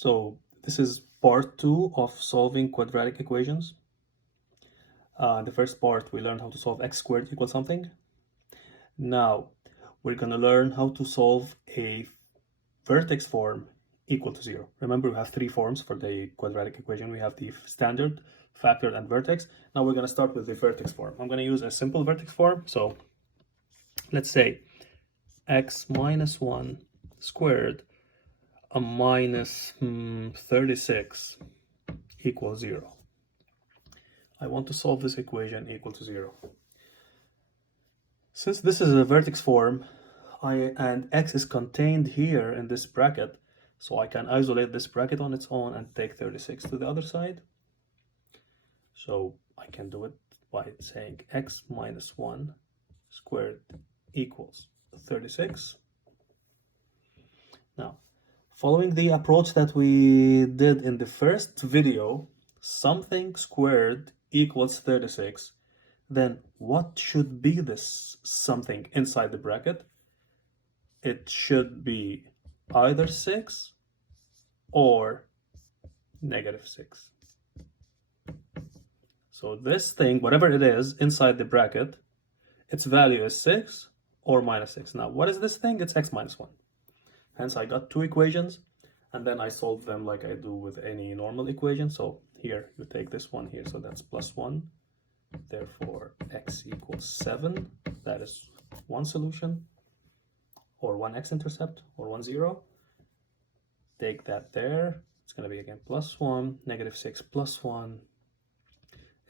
So this is part 2 of solving quadratic equations. The first part we learned how to solve x squared equals something. Now we're going to learn how to solve a vertex form equal to 0. Remember, we have three forms for the quadratic equation. We have the standard, factored, and vertex. Now we're going to start with the vertex form. I'm going to use a simple vertex form. So let's say x minus 1 squared minus 36 equals 0. I want to solve this equation equal to 0. Since this is a vertex form and x is contained here in this bracket, so I can isolate this bracket on its own and take 36 to the other side. So I can do it by saying x minus 1 squared equals 36. Now, following the approach that we did in the first video, something squared equals 36, then what should be this something inside the bracket? It should be either 6 or negative 6. So this thing, whatever it is inside the bracket, its value is 6 or minus 6. Now, what is this thing? It's x minus 1. Hence, I got two equations, and then I solve them like I do with any normal equation. So here, you take this one here, so that's plus 1. Therefore, x equals 7. That is one solution, or one x-intercept, or 1, 0. Take that there. It's going to be, again, plus 1. Negative 6 plus 1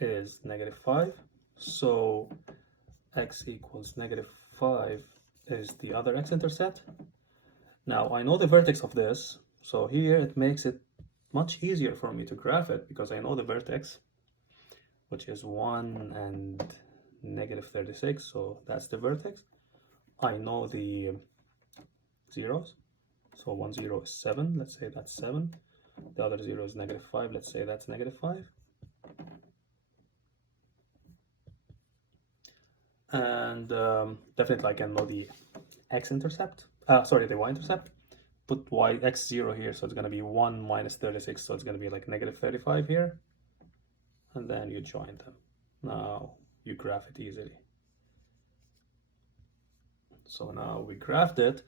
is negative 5. So x equals negative 5 is the other x-intercept. Now, I know the vertex of this, so here it makes it much easier for me to graph it because I know the vertex, which is 1 and negative 36, so that's the vertex. I know the zeros, so 1, 0 is 7, let's say that's 7. The other 0 is negative 5, let's say that's negative 5. And definitely I can know the x-intercept, the y-intercept. Put x0 here, so it's going to be 1 minus 36, so it's going to be like negative 35 here. And then you join them. Now you graph it easily. So now we graphed it.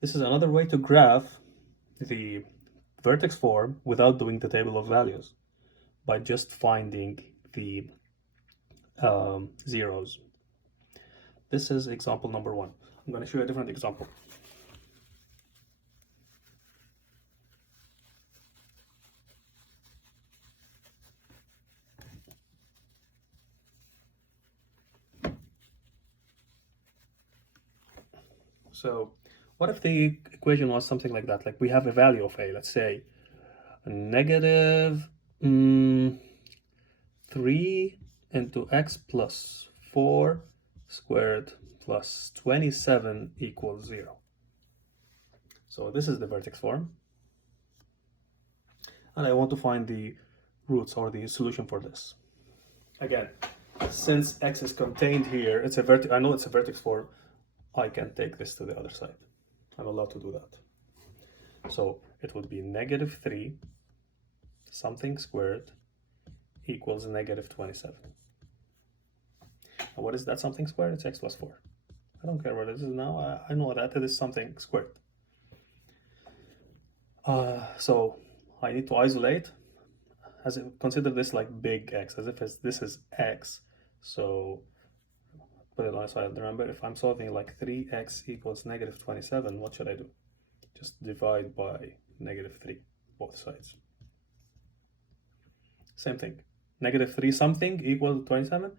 This is another way to graph the vertex form without doing the table of values, by just finding the zeros. This is example number 1. I'm going to show you a different example. So what if the equation was something like that? Like we have a value of a, let's say, negative 3 into x plus 4 squared plus 27 equals 0. So this is the vertex form. And I want to find the roots or the solution for this. Again, since x is contained here, it's a vertex. I know it's a vertex form. I can take this to the other side. I'm allowed to do that. So it would be negative 3 something squared equals negative 27. And what is that something squared? It's x plus 4. I don't care what this is now. I know that it is something squared. So I need to isolate, consider this like big X, as if this is X. So put it on the side. Remember, if I'm solving like 3x equals negative 27, what should I do? Just divide by negative 3, both sides. Same thing. Negative 3 something equals 27.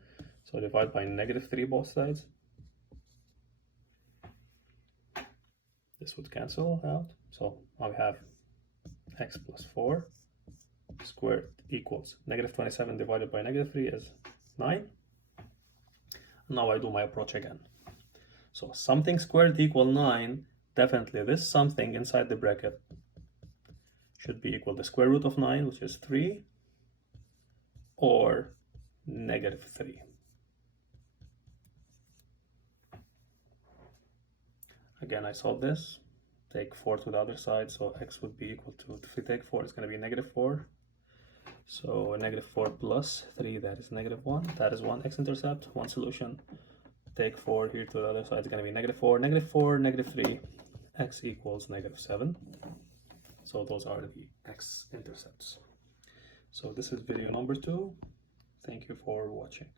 So divide by negative 3 both sides. This would cancel out. So now we have x plus 4 squared equals negative 27 divided by negative 3 is 9. Now I do my approach again. So something squared equal 9, definitely this something inside the bracket should be equal to the square root of 9, which is 3, or negative 3. Again, I solve this. take 4 to the other side, so x would be equal to, if we take 4, it's going to be -4. So -4 plus 3, that is -1. That is one x-intercept, one solution. Take 4 here to the other side, it's going to be -4, -4, -3, x equals -7. So those are the x-intercepts. So this is video number 2. Thank you for watching.